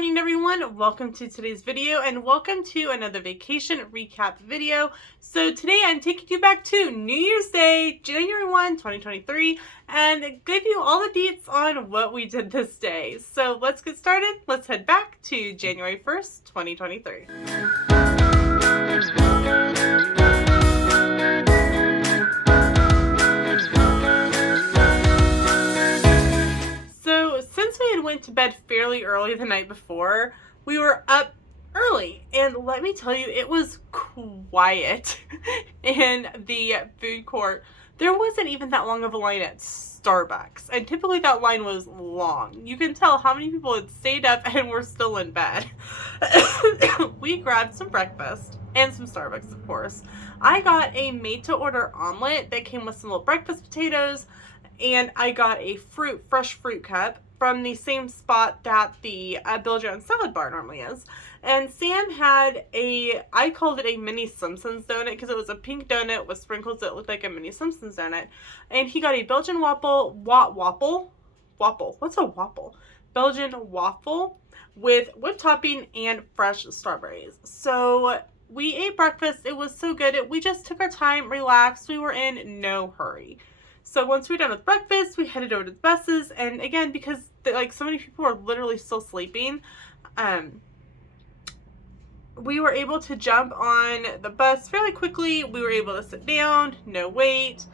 morning everyone, welcome to today's video and welcome to another vacation recap video. So today I'm taking you back to New Year's Day, January 1, 2023 and give you all the deets on what we did this day. So let's get started. Let's head back to January 1st, 2023. Went to bed fairly early the night before, we were up early, and let me tell you, it was quiet in the food court. There wasn't even that long of a line at Starbucks, and typically that line was long. You can tell how many people had stayed up and were still in bed. We grabbed some breakfast and some Starbucks, of course. I got a made-to-order omelet that came with some little breakfast potatoes, and I got a fresh fruit cup from the same spot that the Build Your Own Salad Bar normally is. And Sam had I called it a mini Simpsons donut because it was a pink donut with sprinkles that looked like a mini Simpsons donut. And he got a Belgian waffle, what's a waffle? Belgian waffle with whipped topping and fresh strawberries. So we ate breakfast, it was so good. We just took our time, relaxed, we were in no hurry. So once we were done with breakfast, we headed over to the buses, and again, because so many people were literally still sleeping, we were able to jump on the bus fairly quickly. We were able to sit down, no wait,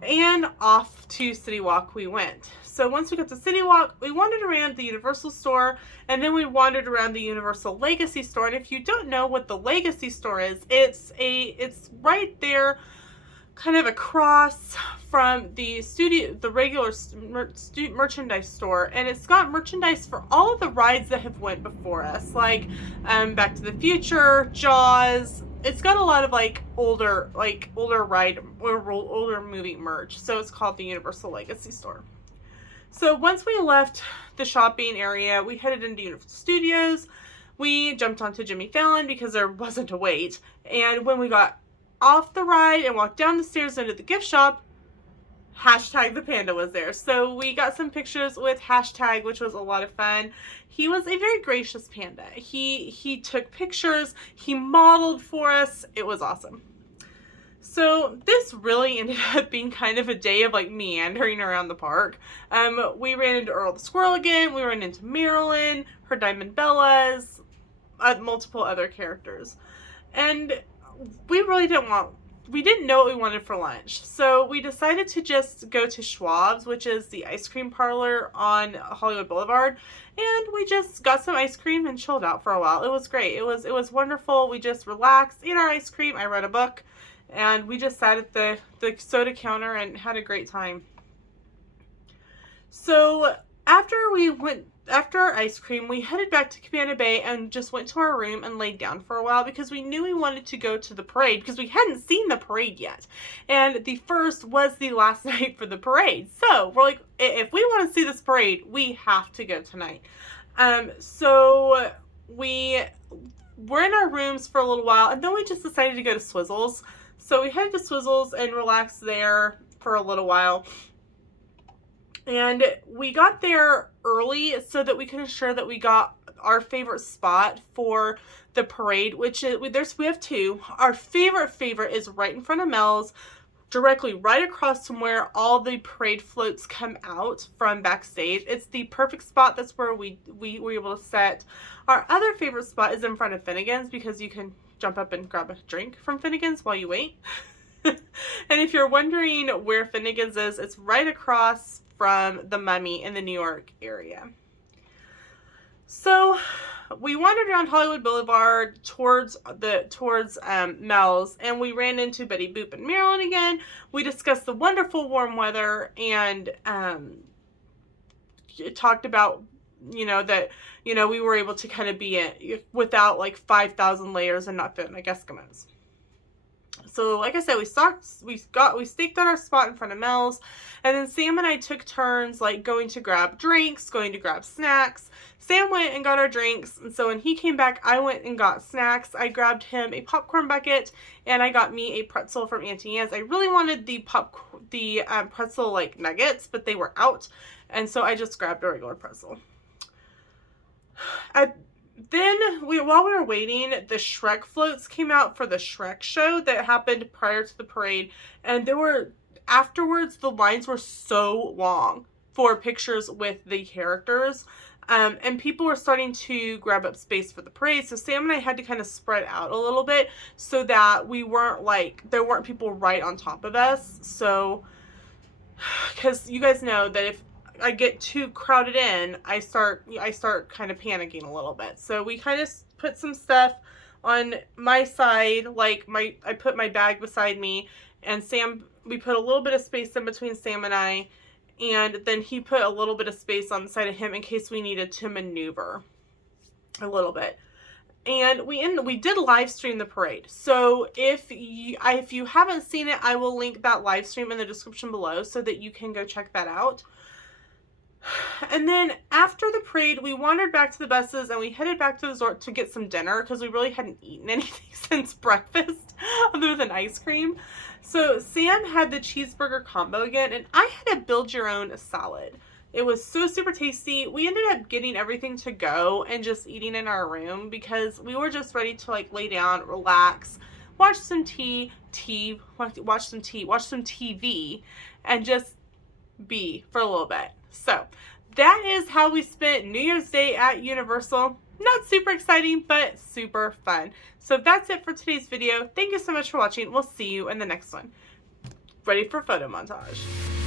and off to City Walk we went. So once we got to City Walk, we wandered around the Universal store, and then we wandered around the Universal Legacy store. And if you don't know what the Legacy store is, it's right there, kind of across from the regular merchandise store, and it's got merchandise for all of the rides that have went before us, like Back to the Future, Jaws. It's got a lot of older ride or older movie merch, so it's called the Universal Legacy store. So once we left the shopping area, we headed into Universal Studios. We jumped onto Jimmy Fallon because there wasn't a wait, and when we got off the ride and walked down the stairs into the gift shop, Hashtag the Panda was there. So we got some pictures with Hashtag, which was a lot of fun. He was a very gracious panda. He took pictures, he modeled for us. It was awesome. So this really ended up being kind of a day of meandering around the park. We ran into Earl the Squirrel again, we ran into Marilyn, her Diamond Bellas, multiple other characters. And we really didn't know what we wanted for lunch. So we decided to just go to Schwab's, which is the ice cream parlor on Hollywood Boulevard. And we just got some ice cream and chilled out for a while. It was great. It was wonderful. We just relaxed, ate our ice cream. I read a book, and we just sat at the soda counter and had a great time. So after our ice cream, we headed back to Cabana Bay and just went to our room and laid down for a while because we knew we wanted to go to the parade because we hadn't seen the parade yet. And the first was the last night for the parade. So we're like, if we want to see this parade, we have to go tonight. So we were in our rooms for a little while, and then we just decided to go to Swizzles. So we headed to Swizzles and relaxed there for a little while. And we got there early so that we could ensure that we got our favorite spot for the parade, which is, we have two. Our favorite is right in front of Mel's, directly right across from where all the parade floats come out from backstage. It's the perfect spot. That's where we were able to sit. Our other favorite spot is in front of Finnegan's because you can jump up and grab a drink from Finnegan's while you wait. And if you're wondering where Finnegan's is, it's right across from the Mummy in the New York area. So we wandered around Hollywood Boulevard towards Mel's, and we ran into Betty Boop and Marilyn again. We discussed the wonderful warm weather and talked about that we were able to kind of be without 5,000 layers and not fit like Eskimos. So like I said, we staked out our spot in front of Mel's, and then Sam and I took turns going to grab drinks, going to grab snacks. Sam went and got our drinks, and so when he came back, I went and got snacks. I grabbed him a popcorn bucket, and I got me a pretzel from Auntie Anne's. I really wanted the pretzel nuggets, but they were out, and so I just grabbed a regular pretzel. While we were waiting, the Shrek floats came out for the Shrek show that happened prior to the parade, and afterwards the lines were so long for pictures with the characters, and people were starting to grab up space for the parade. So Sam and I had to kind of spread out a little bit so that there weren't people right on top of us. So, because you guys know that if I get too crowded in, I start kind of panicking a little bit. So we kind of put some stuff on my side, like I put my bag beside me, and we put a little bit of space in between Sam and I, and then he put a little bit of space on the side of him in case we needed to maneuver a little bit. And we did live stream the parade. So if you haven't seen it, I will link that live stream in the description below so that you can go check that out. And then after the parade, we wandered back to the buses and we headed back to the resort to get some dinner because we really hadn't eaten anything since breakfast other than ice cream. So Sam had the cheeseburger combo again, and I had a build your own salad. It was so super tasty. We ended up getting everything to go and just eating in our room because we were just ready to lay down, relax, watch some TV, and just be for a little bit. So that is how we spent New Year's Day at Universal. Not super exciting, but super fun. So that's it for today's video. Thank you so much for watching. We'll see you in the next one. Ready for photo montage.